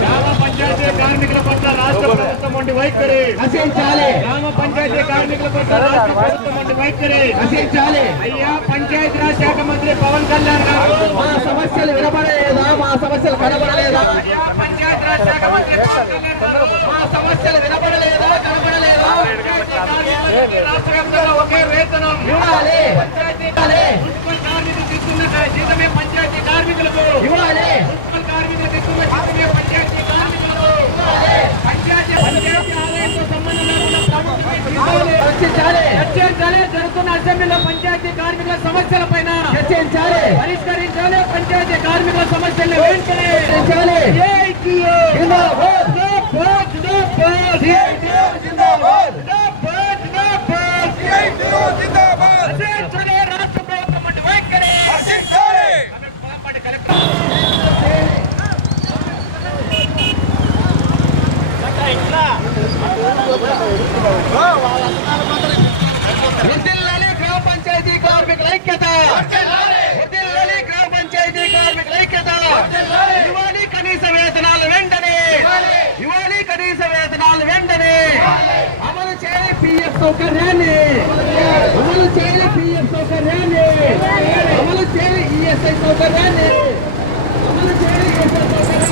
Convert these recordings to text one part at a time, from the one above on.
గ్రామ పంచాయతీ కార్మికుల పట్ల రాష్ట్ర ప్రభుత్వం వంటి వైఖరి నశించాలి. గ్రామ పంచాయతీ కార్మికుల పట్ల రాష్ట్ర ప్రభుత్వం వంటి వైఖరి నశించాలి. అయ్యా పంచాయతీరాజ్ శాఖ మంత్రి పవన్ కళ్యాణ్ గారు, మా సమస్యలు వినబడలేదా? మా సమస్యలు కనబడలేదా? అయ్యా పంచాయతీరాజ్ శాఖ మంత్రి పవన్ కళ్యాణ్ గారు, మా సమస్యలు వినబడలేదా? కనబడలేదా? రాష్ట్ర వ్యాప్తంగా ఒకే వేతనం ఇవ్వాలి. పంచాయతీ మున్సిపల్ కార్మికులు తీసుకున్న జీతమే పంచాయతీ కార్మికులకు ఇవ్వాలి. మున్సిపల్ కార్మికులు తీసుకున్న జీతమే పంచాయతీ కార్మికులకు ఇవ్వాలి. పంచాయతీ ఆదాయంతో సంబంధం లేకుండా ప్రభుత్వమే చర్చించాలి. జరుగుతున్న అసెంబ్లీలో పంచాయతీ కార్మికుల సమస్యలపైన చర్చించాలి, పరిష్కరించాలి. పంచాయతీ కార్మికుల సమస్యలను వెంటనే రాష్ట్ర ప్రభుత్వం వంటి వైఖరి గ్రామ పంచాయతీ కార్మికుల ఐక్యత, గ్రామ పంచాయతీ కార్మికుల ఐక్యత. ఇవ్వాలి కనీస వేతనాలు వెంటనే, ఇవ్వాలి కనీస వేతనాలు వెంటనే. అమలు చేయాలి పిఎఫ్ సౌకర్యాన్ని, అమలు చేయాలి పిఎఫ్ సౌకర్యాన్ని, అమలు చేయాలి ఈఎస్ఐ సౌకర్యాన్ని, అమలు చేయాలి ఈఎస్ఐ సౌకర్యాన్ని.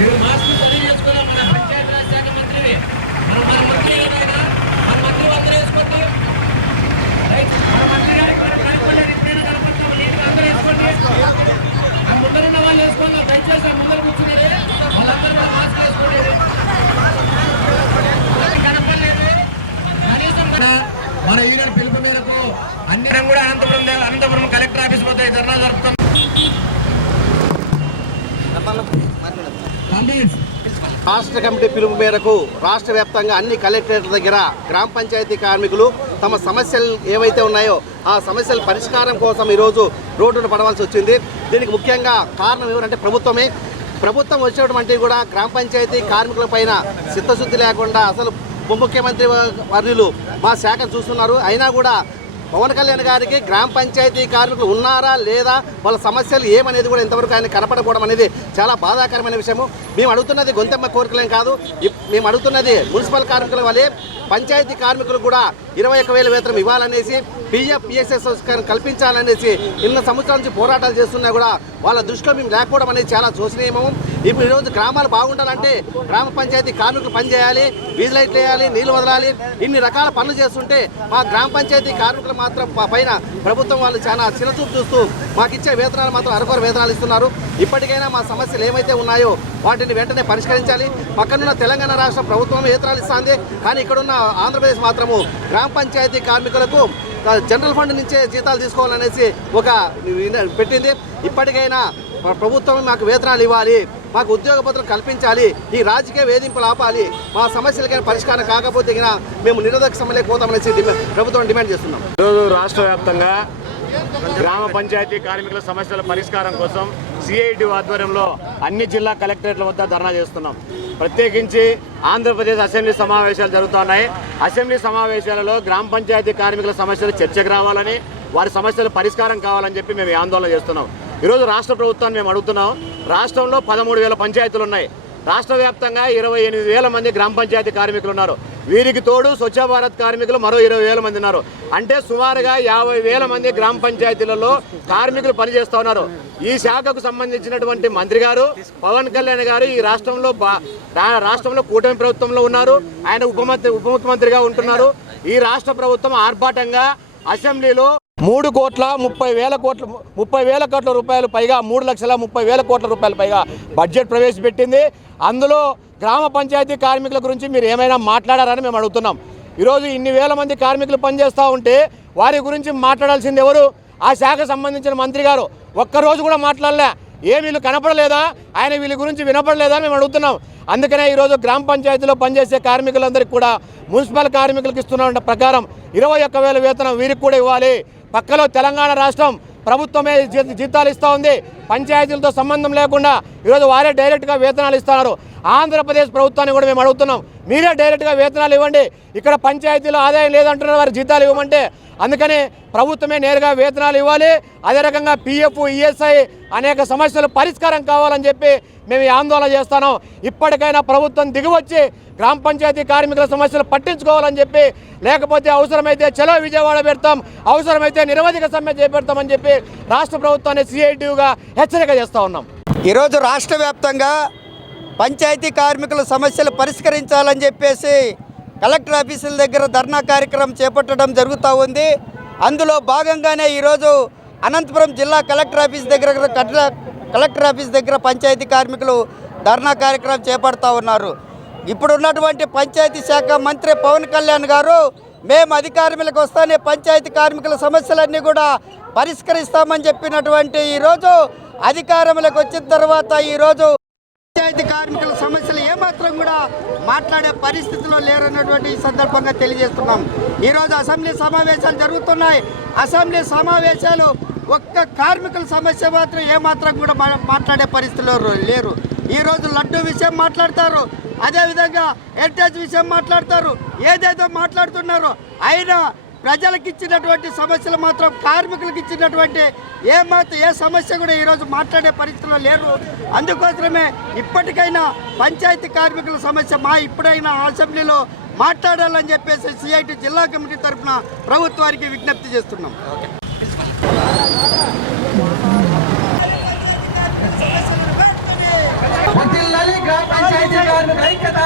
మీరు మాస్క్ సరి చేసుకోవాలి. మన పంచాయతీరాజ్ శాఖ మంత్రివి, మన మంత్రి ఏదైనా మన మంత్రి అందరూ వేసుకోండి. మన మంత్రి గారికి మనం కనపడలేదు, ఎప్పుడైనా కనపడతాము. నీటిగా అందరూ వేసుకోండి. ఆ ముందరున్న వాళ్ళు వేసుకోండి. దయచేసి ఆ ముందర కూర్చున్నారు వాళ్ళందరూ కూడా మాస్క్ వేసుకోండి. కనపడలేదు కనీసం మన యూనియన్ పిలుపు మేరకు అన్ని కూడా అనంతపురం కలెక్టర్ ఆఫీస్ వద్ద ధర్నా జరుపుతాం. రాష్ట్ర కమిటీ పిలుపు మేరకు రాష్ట్ర వ్యాప్తంగా అన్ని కలెక్టరేట్ల దగ్గర గ్రామ పంచాయతీ కార్మికులు తమ సమస్యలు ఏవైతే ఉన్నాయో ఆ సమస్యల పరిష్కారం కోసం ఈరోజు రోడ్డును పడవలసి వచ్చింది. దీనికి ముఖ్యంగా కారణం ఎవరంటే ప్రభుత్వం వచ్చినటువంటి కూడా గ్రామ పంచాయతీ కార్మికుల పైన చిత్తశుద్ధి లేకుండా అసలు ఉప ముఖ్యమంత్రి వర్యులు మా శాఖను చూస్తున్నారు. అయినా కూడా పవన్ కళ్యాణ్ గారికి గ్రామ పంచాయతీ కార్మికులు ఉన్నారా లేదా, వాళ్ళ సమస్యలు ఏమనేది కూడా ఇంతవరకు ఆయన కనపడకపోవడం అనేది చాలా బాధాకరమైన విషయము. మేము అడుగుతున్నది గొంతెమ్మ కోరికలేం కాదు, మేము అడుగుతున్నది మున్సిపల్ కార్మికుల వల్లే పంచాయతీ కార్మికులు కూడా 21,000 వేతనం ఇవ్వాలనేసి, పిఎఫ్ పిఎస్ఎస్ కల్పించాలనేసి ఇన్న సంవత్సరాల నుంచి పోరాటాలు చేస్తున్నా కూడా వాళ్ళ దృష్టిలో మేము లేకపోవడం అనేది చాలా శోచనీయము. ఇప్పుడు ఈరోజు గ్రామాలు బాగుండాలంటే గ్రామ పంచాయతీ కార్మికులు పనిచేయాలి, వీధి లైట్లు వేయాలి, నీళ్లు వదలాలి, ఇన్ని రకాల పనులు చేస్తుంటే మా గ్రామ పంచాయతీ కార్మికులు మాత్రం పైన ప్రభుత్వం వాళ్ళు చాలా చిన్నచూపు చూస్తూ మాకు ఇచ్చే వేతనాలు మాత్రం అరకొర వేతనాలు ఇస్తున్నారు. ఇప్పటికైనా మా సమస్యలు ఏమైతే ఉన్నాయో వాటిని వెంటనే పరిష్కరించాలి. పక్కనున్న తెలంగాణ రాష్ట్ర ప్రభుత్వం వేతనాలు ఇస్తుంది, కానీ ఇక్కడున్న ఆంధ్రప్రదేశ్ మాత్రము గ్రామ పంచాయతీ కార్మికులకు జనరల్ ఫండ్ నుంచే జీతాలు తీసుకోవాలనేసి ఒక పెట్టింది. ఇప్పటికైనా ప్రభుత్వం మాకు వేతనాలు ఇవ్వాలి, మాకు ఉద్యోగ భద్రత కల్పించాలి, ఈ రాజకీయ వేధింపులు ఆపాలి. మా సమస్యలకైనా పరిష్కారం కాకపోతే మేము నిరోధక సమ్మెలోకి పోతామనేసి ప్రభుత్వం డిమాండ్ చేస్తున్నాం. ఈరోజు రాష్ట్ర వ్యాప్తంగా గ్రామ పంచాయతీ కార్మికుల సమస్యల పరిష్కారం కోసం సిఐటి ఆధ్వర్యంలో అన్ని జిల్లా కలెక్టరేట్ల వద్ద ధర్నా చేస్తున్నాం. ప్రత్యేకించి ఆంధ్రప్రదేశ్ అసెంబ్లీ సమావేశాలు జరుగుతున్నాయి. అసెంబ్లీ సమావేశాలలో గ్రామ పంచాయతీ కార్మికుల సమస్యలు చర్చకు రావాలని, వారి సమస్యలు పరిష్కారం కావాలని చెప్పి మేము ఆందోళన చేస్తున్నాం. ఈరోజు రాష్ట్ర ప్రభుత్వాన్ని మేము అడుగుతున్నాం. రాష్ట్రంలో 13,000 పంచాయతీలు ఉన్నాయి. రాష్ట్ర వ్యాప్తంగా 28,000 మంది గ్రామ పంచాయతీ కార్మికులు ఉన్నారు. వీరికి తోడు స్వచ్ఛ భారత్ కార్మికులు మరో 20,000 మంది ఉన్నారు. అంటే సుమారుగా 50,000 మంది గ్రామ పంచాయతీలలో కార్మికులు పనిచేస్తూ ఉన్నారు. ఈ శాఖకు సంబంధించినటువంటి మంత్రి గారు పవన్ కళ్యాణ్ గారు ఈ రాష్ట్రంలో కూటమి ప్రభుత్వంలో ఉన్నారు. ఆయన ఉప ముఖ్యమంత్రిగా ఉంటున్నారు. ఈ రాష్ట్ర ప్రభుత్వం ఆర్భాటంగా అసెంబ్లీలో 3,30,000 కోట్ల రూపాయలు పైగా 3,30,000 కోట్ల రూపాయలు పైగా బడ్జెట్ ప్రవేశపెట్టింది. అందులో గ్రామ పంచాయతీ కార్మికుల గురించి మీరు ఏమైనా మాట్లాడారని మేము అడుగుతున్నాం. ఈరోజు ఇన్ని వేల మంది కార్మికులు పనిచేస్తూ ఉంటే వారి గురించి మాట్లాడాల్సింది ఎవరు? ఆ శాఖ సంబంధించిన మంత్రి గారు ఒక్కరోజు కూడా మాట్లాడలే. వీళ్ళు కనపడలేదా, ఆయన వీళ్ళ గురించి వినపడలేదా అని మేము అడుగుతున్నాం. అందుకనే ఈరోజు గ్రామ పంచాయతీలో పనిచేసే కార్మికులందరికీ కూడా మున్సిపల్ కార్మికులకు ఇస్తున్న ప్రకారం 21,000 వేతనం వీరికి కూడా ఇవ్వాలి. పక్కలో తెలంగాణ రాష్ట్రం ప్రభుత్వమే జీతాలు ఇస్తూ ఉంది, పంచాయతీలతో సంబంధం లేకుండా ఈరోజు వారే డైరెక్ట్గా వేతనాలు ఇస్తున్నారు. ఆంధ్రప్రదేశ్ ప్రభుత్వాన్ని కూడా మేము అడుగుతున్నాం, మీరే డైరెక్ట్గా వేతనాలు ఇవ్వండి. ఇక్కడ పంచాయతీలో ఆదాయం లేదంటున్నారు, వారి జీతాలు ఇవ్వమంటే. అందుకని ప్రభుత్వమే నేరుగా వేతనాలు ఇవ్వాలి. అదే రకంగా పిఎఫ్, ఈఎస్ఐ అనేక సమస్యలు పరిష్కారం కావాలని చెప్పి మేము ఈ ఆందోళన చేస్తాను. ఇప్పటికైనా ప్రభుత్వం దిగివచ్చి గ్రామ పంచాయతీ కార్మికుల సమస్యలు పట్టించుకోవాలని చెప్పి, లేకపోతే అవసరమైతే చలో విజయవాడ పెడతాం, అవసరమైతే నిరవధిక సమ్మె చేపెడతామని చెప్పి రాష్ట్ర ప్రభుత్వాన్ని సిఐటియుగా హెచ్చరిక చేస్తూ ఉన్నాం. ఈరోజు రాష్ట్ర వ్యాప్తంగా పంచాయతీ కార్మికుల సమస్యలు పరిష్కరించాలని చెప్పేసి కలెక్టర్ ఆఫీసుల దగ్గర ధర్నా కార్యక్రమం చేపట్టడం జరుగుతూ ఉంది. అందులో భాగంగానే ఈరోజు అనంతపురం జిల్లా కలెక్టర్ ఆఫీస్ దగ్గర పంచాయతీ కార్మికులు ధర్నా కార్యక్రమం చేపడతా ఉన్నారు. ఇప్పుడున్నటువంటి పంచాయతీ శాఖ మంత్రి పవన్ కళ్యాణ్ గారు మేము అధికారంలోకి వస్తానే పంచాయతీ కార్మికుల సమస్యలన్నీ కూడా పరిష్కరిస్తామని చెప్పినటువంటి ఈరోజు అధికారంలోకి వచ్చిన తర్వాత ఈరోజు పంచాయతీ కార్మికుల సమస్యలు ఏమాత్రం కూడా మాట్లాడే పరిస్థితిలో లేరన్నటువంటి ఈ సందర్భంగా తెలియజేస్తున్నాం. ఈరోజు అసెంబ్లీ సమావేశాలు జరుగుతున్నాయి. అసెంబ్లీ సమావేశాలు ఒక్క కార్మికుల సమస్య మాత్రం ఏమాత్రం కూడా మాట్లాడే పరిస్థితిలో లేరు. ఈరోజు లడ్డూ విషయం మాట్లాడతారు, అదేవిధంగా హెరిటేజ్ విషయం మాట్లాడతారు, ఏదేదో మాట్లాడుతున్నారు. అయినా ప్రజలకు ఇచ్చినటువంటి సమస్యలు మాత్రం కార్మికులకు ఇచ్చినటువంటి ఏ సమస్య కూడా ఈరోజు మాట్లాడే పరిస్థితిలో లేరు. అందుకోసమే ఇప్పటికైనా పంచాయతీ కార్మికుల సమస్య ఇప్పుడైనా అసెంబ్లీలో మాట్లాడాలని చెప్పేసి సిఐటి జిల్లా కమిటీ తరఫున ప్రభుత్వానికి విజ్ఞప్తి చేస్తున్నాం. గ్రామ పంచాయతీ కార్మికుల ఐక్యత.